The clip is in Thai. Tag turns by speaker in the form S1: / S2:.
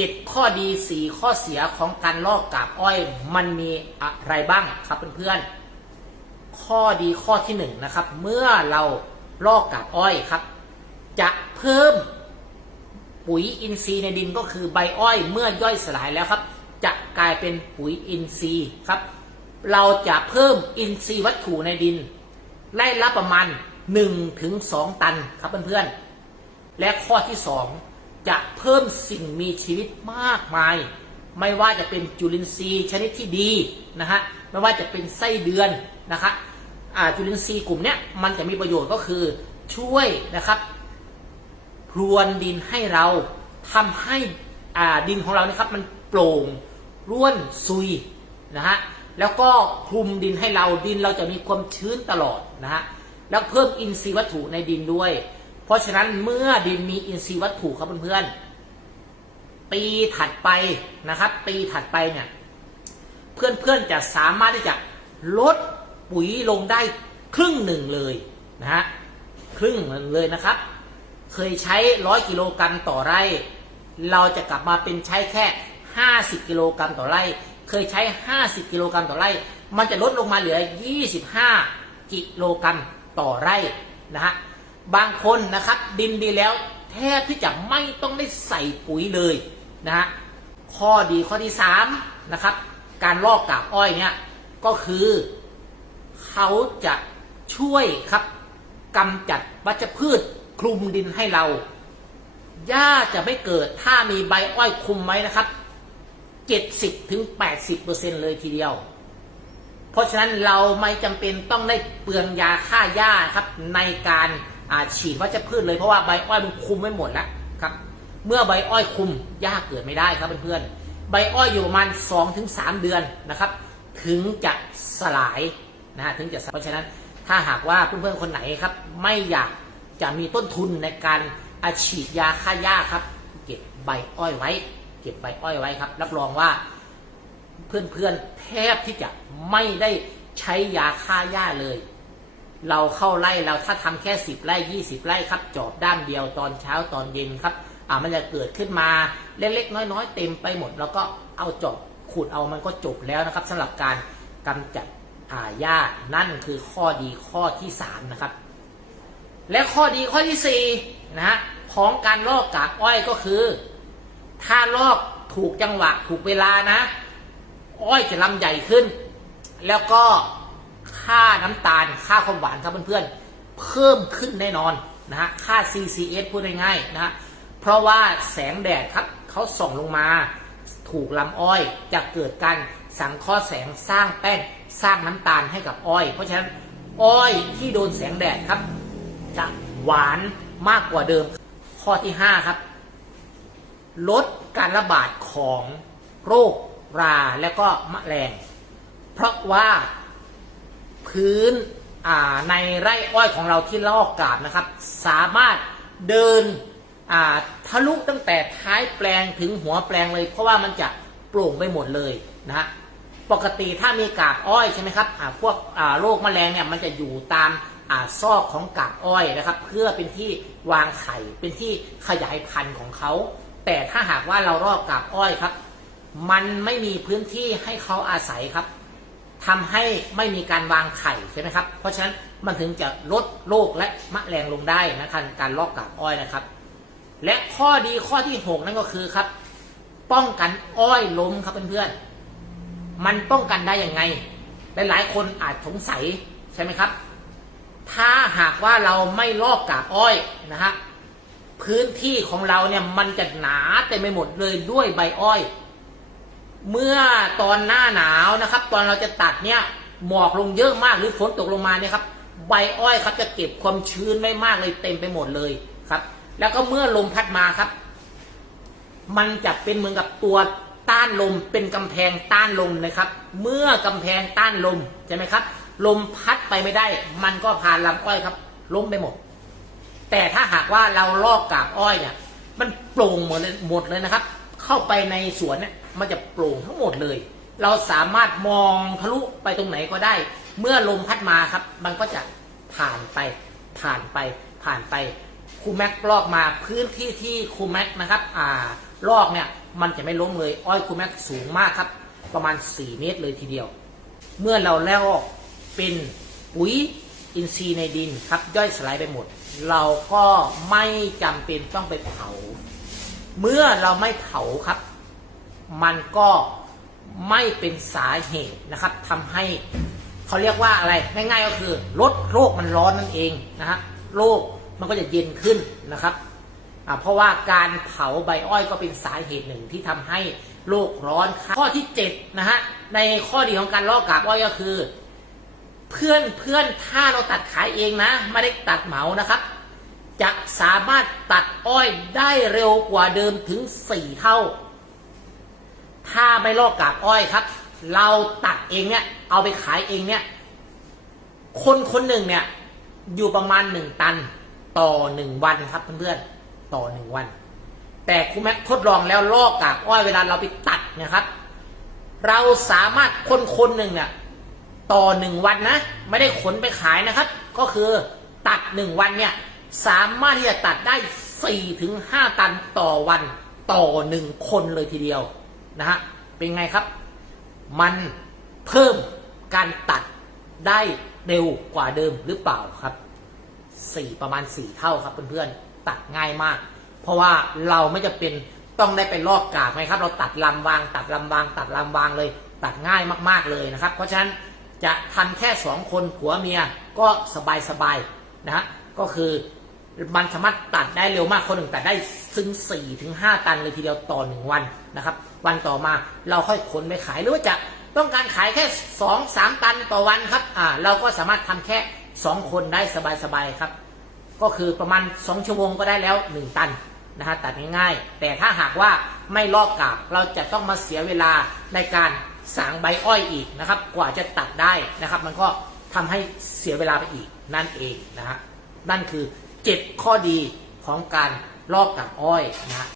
S1: จ็ดข้อดีสี่ข้อเสียของการลอกกาบอ้อย มันมีอะไรบ้างครับเพื่อนๆ ข้อดีข้อที่หนึ่งนะครับ เมื่อเราลอกกาบอ้อยครับ จะเพิ่มปุ๋ยอินทรีย์ในดินก็คือใบอ้อย เมื่อย่อยสลายแล้วครับ จะกลายเป็นปุ๋ยอินทรีย์ครับ เราจะเพิ่มอินทรีย์วัตถุในดินไล่ละประมาณ1ถึง2ตันครับเพื่อนๆและข้อที่ 2 จะเพิ่มสิ่งมีชีวิตมากมาย ไม่ว่าจะเป็นจุลินทรีย์ชนิดที่ดีนะฮะไม่ว่าจะเป็นไส้เดือนนะครับอ่าจุลินทรีย์กลุ่มเนี้ยมันจะมีประโยชน์ก็คือช่วยนะครับพรวนดินให้เราทำให้อ่าดินของเรานี่ยครับมันโปร่งร่วนซุยนะฮะแล้วก็คลุมดินให้เราดินเราจะมีความชื้นตลอดนะฮะแล้วเพิ่มอินทรีย์วัตถุในดินด้วย เพราะฉะนั้นเมื่อดินมีอินทรีย์วัตถุครับเพื่อนๆปีถัดไปนะครับ ปีถัดไปเนี่ย เพื่อนๆจะสามารถที่จะลดปุ๋ยลงได้ครึ่งหนึ่งเลยนะฮะครึ่งหนึ่งเลยนะครับ เคยใช้ร้อยกิโลกรัมต่อไร่ เราจะกลับมาเป็นใช้แค่50กิโลกรัมต่อไร่ เคยใช้50กิโลกรัมต่อไร่ มันจะลดลงมาเหลือ25กิโลกรัมต่อไร่นะฮะ บางคนนะครับ ดินดีแล้วแทบที่จะไม่ต้องได้ใส่ปุ๋ยเลยนะฮะข้อดีข้อที่3นะครับ การลอกกาบอ้อยเนี่ยก็คือเขาจะช่วยครับกำจัดวัชพืชคลุมดินให้เราหญ้าจะไม่เกิดถ้ามีใบอ้อยคลุมไว้นะครับ70ถึง80เลยทีเดียว เพราะฉะนั้นเราไม่จำเป็นต้องได้เปลืองยาฆ่าหญ้าครับในการ ฉีดวัชพืชเลยเพราะว่าใบอ้อยมันคุมไว้หมดแล้วครับ เมื่อใบอ้อยคุมหญ้าเกิดไม่ได้ครับเพื่อนๆใบอ้อยอยู่ประมาณ 2-3 เดือนนะครับ ถึงจะสลายนะฮะถึงจะสลายเพราะฉะนั้นถ้าหากว่าเพื่อนๆคนไหนครับ ไม่อยากจะมีต้นทุนในการอาฉีดยาฆ่าหญ้าครับ เก็บใบอ้อยไว้ เก็บใบอ้อยไว้ครับ รับรองว่าเพื่อนๆแทบที่จะไม่ได้ใช้ยาฆ่าหญ้าเลย เราเข้าไล่เราถ้าทำแค่สิบไร่ยี่สิบไร่ครับ จอบด้านเดียวตอนเช้าตอนเย็นครับอ่ามันจะเกิดขึ้นมาเล็กๆน้อยๆเต็มไปหมด แล้วก็เอาจอบขูดเอามันก็จบแล้วนะครับสำหรับการกำจัดอาหญ้านั่นคือข้อดีข้อที่สามนะครับ และข้อดีข้อที่สี่นะฮะของการลอกกากอ้อยก็คือ ถ้าลอกถูกจังหวะถูกเวลานะ อ้อยจะลำใหญ่ขึ้น แล้วก็ ค่าน้ำตาลค่าความหวานครับเพื่อนๆ เพิ่มขึ้นแน่นอนนะฮะค่า CCS พูดง่ายๆนะฮะเพราะว่าแสงแดดครับเขาส่องลงมา ถูกลำอ้อยจะเกิดการสังเคราะห์แสงสร้างแป้งสร้างน้ำตาลให้กับอ้อย เพราะฉะนั้นอ้อยที่โดนแสงแดดครับ จะหวานมากกว่าเดิม ข้อที่ 5 ครับ ลดการระบาดของโรคราและก็มะแรง เพราะว่า พื้นในไร่อ้อยของเราที่ลอกกาบนะครับ สามารถเดินทะลุตั้งแต่ท้ายแปลงถึงหัวแปลงเลย เพราะว่ามันจะโปร่งไปหมดเลยนะฮะปกติถ้ามีกาบอ้อยใช่ไหมครับพวกโรคแมลงเนี่ยมันจะอยู่ตามอซอกของกาบอ้อยนะครับ เพื่อเป็นที่วางไข่เป็นที่ขยายพันธุ์ของเขา แต่ถ้าหากว่าเราลอกกาบอ้อยครับ มันไม่มีพื้นที่ให้เขาอาศัยครับ ทำให้ไม่มีการวางไข่ใช่ไหมครับ เพราะฉะนั้นมันถึงจะลดโรคและมะแรงลงได้นะครับการลอกกาบอ้อยนะครับ และข้อดีข้อที่ 6 นั่นก็คือครับ ป้องกันอ้อยล้มครับเพื่อนๆมันป้องกันได้ยังไง หลายๆคนอาจสงสัยใช่ไหมครับ ถ้าหากว่าเราไม่ลอกกาบอ้อยนะฮะพื้นที่ของเราเนี่ยมันจะหนาเต็มไปหมดเลยด้วยใบอ้อย เมื่อตอนหน้าหนาวนะครับ ตอนเราจะตัดเนี่ยหมอกลงเยอะมากหรือฝนตกลงมาเนี่ยครับ ใบอ้อยครับจะเก็บความชื้นไม่มากเลยเต็มไปหมดเลยครับ แล้วก็เมื่อลมพัดมาครับ มันจะเป็นเหมือนกับตัวต้านลมเป็นกำแพงต้านลมนะครับ เมื่อกำแพงต้านลมใช่ไหมครับ ลมพัดไปไม่ได้ มันก็ผ่านลำอ้อยครับ ล้มไปหมด แต่ถ้าหากว่าเราลอกกาบอ้อยเนี่ย มันโปร่งหมดเลยหมดเลยนะครับ เข้าไปในสวนเนี่ยมันจะโปร่งทั้งหมดเลย เราสามารถมองทะลุไปตรงไหนก็ได้ เมื่อลมพัดมาครับ มันก็จะผ่านไป ผ่านไป ผ่านไปครูแม็กลอกมาพื้นที่ที่ครูแม็กนะครับอ่าลอกเนี่ยมันจะไม่ล้มเลย อ้อยคุณแม็กสูงมากครับ ประมาณ 4 เมตรเลยทีเดียว เมื่อเราแล้วเป็นปุ๋ยอินทรีย์ในดินครับ ย่อยสลายไปหมด เราก็ไม่จำเป็นต้องไปเผา เมื่อเราไม่เผาครับ มันก็ไม่เป็นสาเหตุนะครับทำให้เขาเรียกว่าอะไรง่ายๆก็คือลดโรคมันร้อนนั่นเองนะฮะโรคมันก็จะเย็นขึ้นนะครับเพราะว่าการเผาใบอ้อยก็เป็นสาเหตุหนึ่งที่ทำให้โลกร้อนครับข้อที่7นะฮะในข้อดีของการลอกกาบอ้อยก็คือ เพื่อนเพื่อนถ้าเราตัดขายเองนะ ไม่ได้ตัดเหมานะครับ จะสามารถตัดอ้อยได้เร็วกว่าเดิมถึง 4 เท่า ถ้าไม่ลอกกาบอ้อยครับ เราตัดเองเนี่ย เอาไปขายเองเนี่ย คนคนหนึ่งเนี่ย อยู่ประมาณหนึ่งตันต่อหนึ่งวันครับเพื่อนๆ ต่อหนึ่งวัน แต่ครูแม็กทดลองแล้วลอกกาบอ้อยเวลาเราไปตัดนะครับ เราสามารถคนคนหนึ่งเนี่ยต่อหนึ่งวันนะ ไม่ได้ขนไปขายนะครับ ก็คือตัดหนึ่งวันเนี่ย สามารถที่จะตัดได้สี่ถึงห้าตันต่อวันต่อหนึ่งคนเลยทีเดียวนะฮะเป็นไงครับ มันเพิ่มการตัดได้เร็วกว่าเดิมหรือเปล่าครับสี่ประมาณสี่เท่าครับเพื่อนๆตัดง่ายมาก เพราะว่าเราไม่จะเป็นต้องได้ไปลอกกาบไหมครับ เราตัดลำวาง ตัดลำวาง ตัดลำวางเลย ตัดง่ายมากๆเลยนะครับ เพราะฉะนั้นจะทำแค่สองคนผัวเมียก็สบายๆนะฮะก็คือ มันสามารถตัดได้เร็วมากคนหนึ่งตัดได้ซึ่งสี่ถึงห้าตันเลยทีเดียวต่อหนึ่งวันนะครับ วันต่อมาเราค่อยขนไปขายหรือว่าจะต้องการขายแค่สองสามตันต่อวันครับอ่าเราก็สามารถทำแค่สองคนได้สบายๆครับ ก็คือประมาณ2ชั่วโมงก็ได้แล้ว1ตันนะฮะตัดง่ายๆ แต่ถ้าหากว่าไม่ลอกกาบเราจะต้องมาเสียเวลาในการสางใบอ้อยอีกนะครับ กว่าจะตัดได้นะครับ มันก็ทำให้เสียเวลาไปอีกนั่นเองนะฮะนั่นคือ 7 ข้อดีของการลอกกาบอ้อยนะฮะ